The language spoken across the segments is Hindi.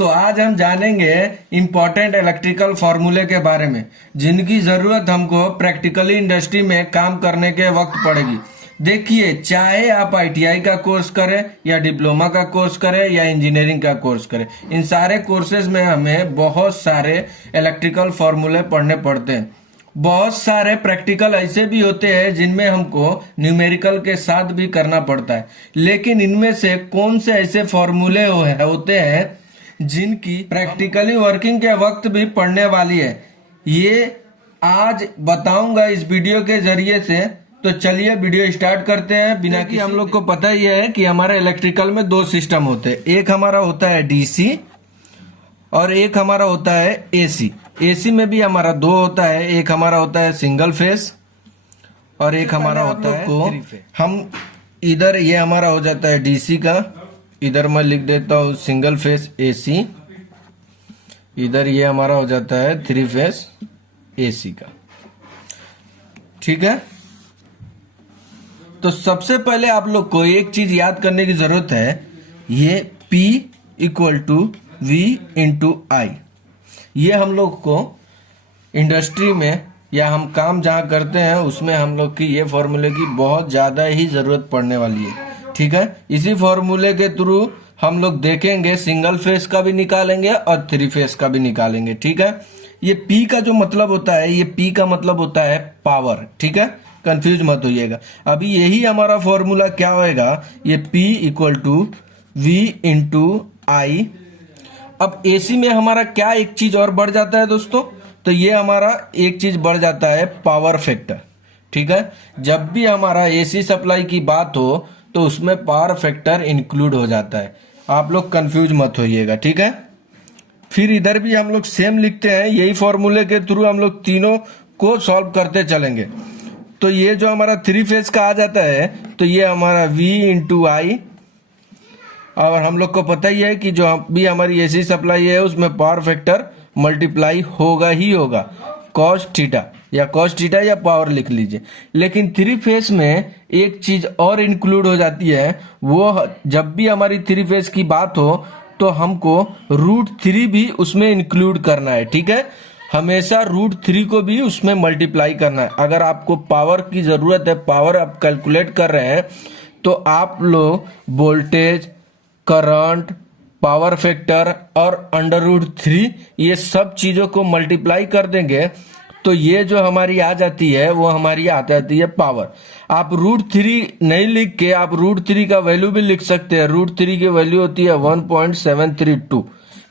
दोस्तों, आज हम जानेंगे इम्पोर्टेंट इलेक्ट्रिकल फार्मूले के बारे में जिनकी जरूरत हमको प्रैक्टिकली इंडस्ट्री में काम करने के वक्त पड़ेगी। देखिए, चाहे आप आईटीआई का कोर्स करें या डिप्लोमा का कोर्स करें या इंजीनियरिंग का कोर्स करें, इन सारे कोर्सेज में हमें बहुत सारे इलेक्ट्रिकल फार्मूले पढ़ने पड़ते हैं। बहुत सारे प्रैक्टिकल ऐसे भी होते हैं जिनमें हमको न्यूमेरिकल के साथ भी करना पड़ता है, लेकिन इनमें से कौन से ऐसे फॉर्मूले होते हैं जिनकी प्रैक्टिकली वर्किंग के वक्त भी पढ़ने वाली है, ये आज बताऊंगा इस वीडियो के जरिए से। तो चलिए वीडियो स्टार्ट करते हैं। बिना कि हम लोग को पता ही है कि हमारे इलेक्ट्रिकल में दो सिस्टम होते हैं, एक हमारा होता है डीसी और एक हमारा होता है एसी। एसी में भी हमारा दो होता है, एक हमारा होता है सिंगल फेस और एक हमारा होता है हम इधर ये हमारा हो जाता है डीसी का, इधर मैं लिख देता हूँ सिंगल फेस एसी, इधर ये हमारा हो जाता है थ्री फेस एसी का। ठीक है, तो सबसे पहले आप लोग को एक चीज याद करने की जरूरत है, ये P equal to V into I. ये हम लोग को इंडस्ट्री में या हम काम जहाँ करते हैं उसमें हम लोग की ये फॉर्मूले की बहुत ज़्यादा ही ज़रूरत पड़ने वाली है। ठीक है, इसी फॉर्मूले के थ्रू हम लोग देखेंगे सिंगल फेस का भी निकालेंगे और थ्री फेस का भी निकालेंगे। ठीक है, ये P का जो मतलब होता है, ये P का मतलब होता है पावर। ठीक है, कंफ्यूज मत होइएगा। अभी यही हमारा फॉर्मूला क्या होएगा, ये P equal to V into I. अब एसी में हमारा क्या एक चीज और बढ़ जाता है दोस्तों, तो ये हमारा एक चीज बढ़ जाता है पावर फैक्टर। ठीक है, जब भी हमारा एसी सप्लाई की बात हो तो उसमें पावर फैक्टर इंक्लूड हो जाता है। आप लोग कंफ्यूज मत होइएगा। ठीक है, फिर इधर भी हम लोग सेम लिखते हैं, यही फॉर्मूले के थ्रू हम लोग तीनों को सॉल्व करते चलेंगे। तो ये जो हमारा थ्री फेज का आ जाता है, तो ये हमारा V इंटू आई, और हम लोग को पता ही है कि जो भी हमारी एसी सप्लाई है उसमें पावर फैक्टर मल्टीप्लाई होगा ही होगा, कॉस थीटा या पावर लिख लीजिए। लेकिन थ्री फेस में एक चीज और इंक्लूड हो जाती है, वो जब भी हमारी थ्री फेस की बात हो तो हमको √3 भी उसमें इंक्लूड करना है। ठीक है, हमेशा √3 को भी उसमें मल्टीप्लाई करना है। अगर आपको पावर की जरूरत है, पावर आप कैलकुलेट कर रहे हैं, तो आप लोग वोल्टेज, करंट, पावर फैक्टर और √3 ये सब चीजों को मल्टीप्लाई कर देंगे तो ये जो हमारी आ जाती है वो हमारी आ जाती है पावर। आप √3 नहीं लिख के आप √3 का वैल्यू भी लिख सकते हैं। √3 की वैल्यू होती है 1.732।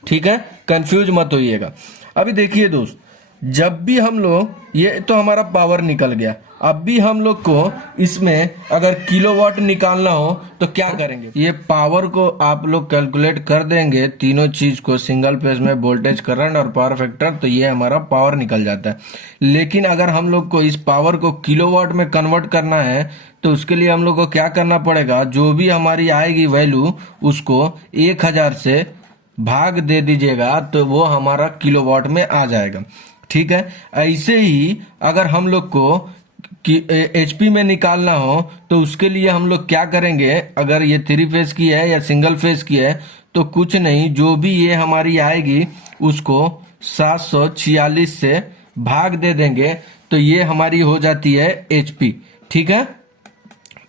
ठीक है, कंफ्यूज मत होइएगा। अभी देखिए दोस्त, जब भी हम लोग, ये तो हमारा पावर निकल गया, अब भी हम लोग को इसमें अगर किलोवाट निकालना हो तो क्या करेंगे, ये पावर को आप लोग कैलकुलेट कर देंगे, तीनों चीज को, सिंगल फेज में वोल्टेज, करंट और पावर फैक्टर, तो ये हमारा पावर निकल जाता है। लेकिन अगर हम लोग को इस पावर को किलोवाट में कन्वर्ट करना है तो उसके लिए हम लोग को क्या करना पड़ेगा, जो भी हमारी आएगी वैल्यू उसको 1000 से भाग दे दीजिएगा तो वो हमारा किलोवाट में आ जाएगा। ठीक है, ऐसे ही अगर हम लोग को एचपी में निकालना हो तो उसके लिए हम लोग क्या करेंगे, अगर ये थ्री फेज की है या सिंगल फेज की है तो कुछ नहीं, जो भी ये हमारी आएगी उसको 746 से भाग दे देंगे तो ये हमारी हो जाती है एचपी। ठीक है,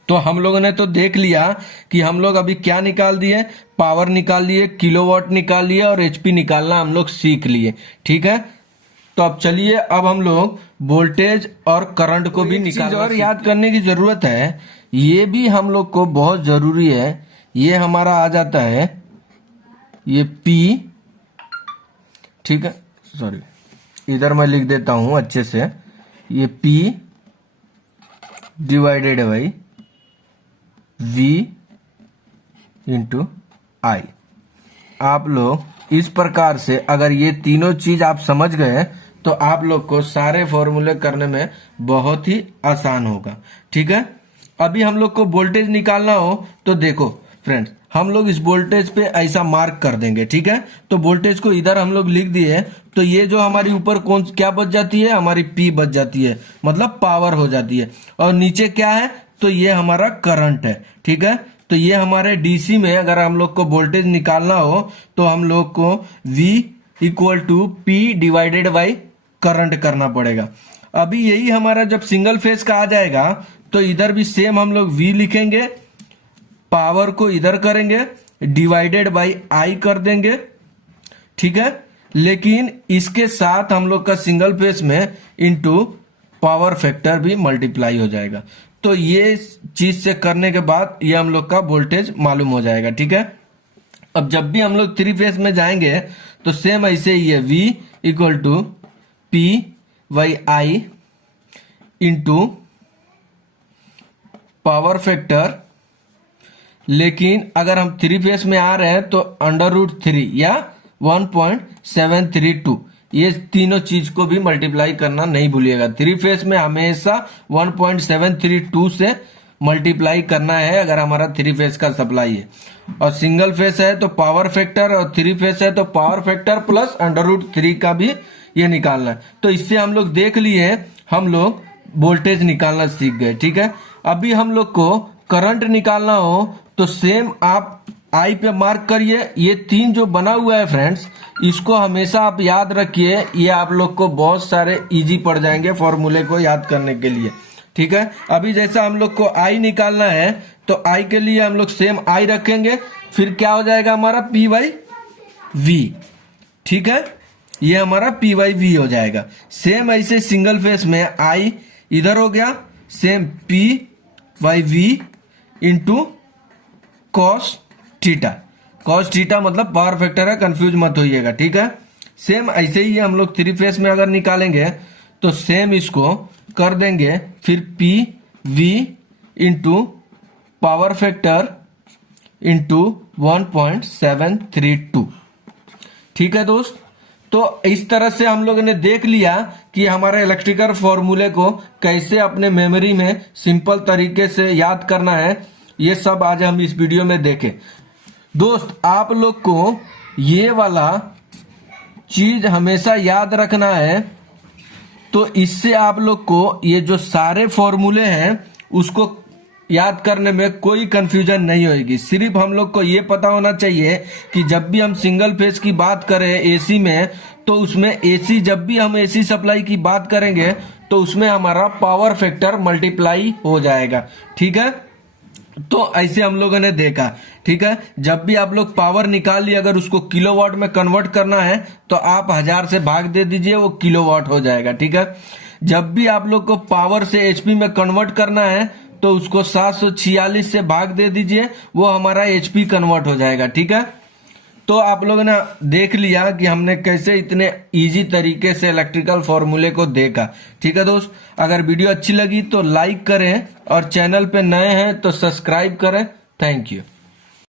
तो हम लोगों ने तो देख लिया कि हम लोग अभी क्या निकाल दिए, पावर निकाल लिए, किलोवाट निकाल लिए और एचपी निकालना हम लोग सीख लिए। ठीक है, तो अब चलिए, अब हम लोग वोल्टेज और करंट को भी निकाल और याद करने की जरूरत है, ये भी हम लोग को बहुत जरूरी है। ये हमारा आ जाता है ये P। ठीक है, सॉरी, इधर मैं लिख देता हूं अच्छे से, ये P divided by V into I. आप लोग इस प्रकार से अगर ये तीनों चीज आप समझ गए तो आप लोग को सारे फॉर्मूले करने में बहुत ही आसान होगा। ठीक है, अभी हम लोग को वोल्टेज निकालना हो तो देखो फ्रेंड्स, हम लोग इस वोल्टेज पे ऐसा मार्क कर देंगे। ठीक है, तो वोल्टेज को इधर हम लोग लिख दिए, तो ये जो हमारी ऊपर कौन क्या बच जाती है, हमारी P बच जाती है, मतलब पावर हो जाती है। और नीचे क्या है, तो ये हमारा करंट है। ठीक है, तो ये हमारे डीसी में अगर हम लोग को वोल्टेज निकालना हो तो हम लोग को V equal to P divided by current करना पड़ेगा। अभी यही हमारा जब सिंगल फेज का आ जाएगा तो इधर भी सेम हम लोग V लिखेंगे, पावर को इधर करेंगे, डिवाइडेड बाई I कर देंगे, ठीक है। लेकिन इसके साथ हम लोग का सिंगल फेज में इनटू पावर फैक्टर भी मल्टीप्लाई हो जाएगा। तो ये चीज से करने के बाद ये हम लोग का वोल्टेज मालूम हो जाएगा, ठीक है। अब जब भी हम लोग थ्री फेज में जाएंगे तो सेम ऐसे ही है, V equal to P by I into power factor. लेकिन अगर हम थ्री फेज में आ रहे हैं तो √3 या 1.732 ये तीनों चीज को भी मल्टीप्लाई करना नहीं भूलिएगा। थ्री फेज में हमेशा 1.732 से मल्टीप्लाई करना है अगर हमारा थ्री फेज का सप्लाई है, और सिंगल फेज है तो पावर फैक्टर, और थ्री फेज है तो पावर फैक्टर प्लस √3 का भी ये निकालना है। तो इससे हम लोग देख लिए, हम लोग वोल्टेज निकालना सीख गए, ठीक है। अभी हम लोग को करंट निकालना हो तो सेम आप आई पे मार्क करिए। ये तीन जो बना हुआ है फ्रेंड्स, इसको हमेशा आप याद रखिए, ये आप लोग को बहुत सारे इजी पड़ जाएंगे फॉर्मूले को याद करने के लिए, ठीक है। अभी जैसा हम लोग को आई निकालना है तो आई के लिए हम लोग सेम आई रखेंगे, फिर क्या हो जाएगा हमारा P बाई V, ठीक है। ये हमारा P बाई V हो जाएगा। सेम ऐसे सिंगल फेज में आई इधर हो गया, same P by V into cos theta. Cos theta मतलब पावर फैक्टर है, कंफ्यूज मत होइएगा, ठीक है। सेम ऐसे ही हम लोग थ्री फेज में अगर निकालेंगे तो सेम इसको कर देंगे, फिर P V into power factor into 1.732, ठीक है दोस्त। तो इस तरह से हम लोगों ने देख लिया कि हमारे इलेक्ट्रिकल फॉर्मूले को कैसे अपने मेमोरी में सिंपल तरीके से याद करना है। ये सब आज हम इस वीडियो में देखें। दोस्त आप लोग को ये वाला चीज हमेशा याद रखना है, तो इससे आप लोग को ये जो सारे फॉर्मूले हैं उसको याद करने में कोई कंफ्यूजन नहीं होगी। सिर्फ हम लोग को ये पता होना चाहिए कि जब भी हम सिंगल फेज की बात करें एसी में, तो उसमें एसी, जब भी हम एसी सप्लाई की बात करेंगे तो उसमें हमारा पावर फैक्टर मल्टीप्लाई हो जाएगा, ठीक है। तो ऐसे हम लोगों ने देखा, ठीक है। जब भी आप लोग पावर निकाल लिए, अगर उसको किलोवाट में कन्वर्ट करना है तो आप 1000 से भाग दे दीजिए, वो किलोवाट हो जाएगा, ठीक है। जब भी आप लोग को पावर से एचपी में कन्वर्ट करना है तो उसको 746 से भाग दे दीजिए, वो हमारा एचपी कन्वर्ट हो जाएगा, ठीक है। तो आप लोगों ने देख लिया कि हमने कैसे इतने इजी तरीके से इलेक्ट्रिकल फॉर्मूले को देखा, ठीक है दोस्त। अगर वीडियो अच्छी लगी तो लाइक करें और चैनल पे नए हैं तो सब्सक्राइब करें। Thank you.